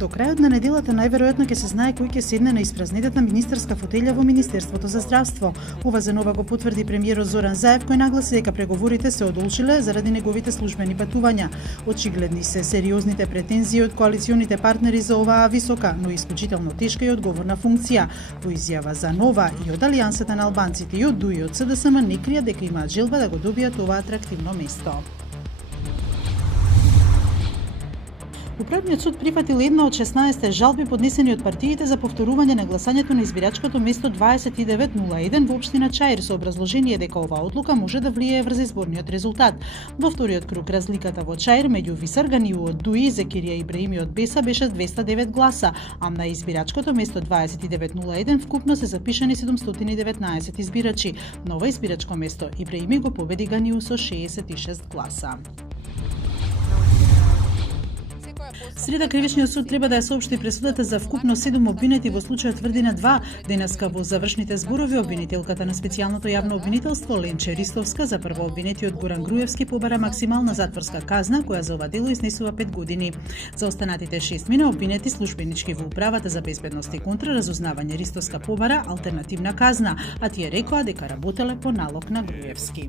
До крајот на неделата најверојатно ќе се знае кој ќе седне на испразнетата министерска фотелја во Министерството за здравство. Ова за нова го потврди премиерот Зоран Заев, кој нагласи дека преговорите се одолжиле заради неговите службени патувања. Очигледни се сериозните претензии од коалиционите партнери за оваа висока, но исклучително тешка и одговорна функција. Во изјава за Нова и од Алијансата на албанците и од ДУИ од СДСМ не крија дека имаат желба да го добијат ова атрактивно место. Управниот суд прифатил една од 16 жалби поднесени од партиите за повторување на гласањето на избирачкото место 2901 во општина Чаир со образложение дека оваа одлука може да влијае врз изборниот резултат. Во вториот круг разликата во Чаир меѓу Висар Ганиу од ДУИ и Зекирија Ибраими од Беса беше 209 гласа, а на избирачкото место 2901 вкупно се запишани 719 избирачи. Нова избирачко место Ибраими го победи Ганиу со 66 гласа. Среда кривичниот суд треба да ја соопшти пресудата за вкупно 7 обвинети во случајот Тврдина 2. Денеска во завршните зборови обвинителката на специјалното јавно обвинителство Ленче Ристовска за прво обвинетиот Горан Груевски побара максимална затворска казна која за ова дело изнесува 5 години. За останатите 6 мина обвинети службенички во управата за безбедност и контраразузнавање Ристовска побара алтернативна казна, а тие рекоа дека работеле по налог на Груевски.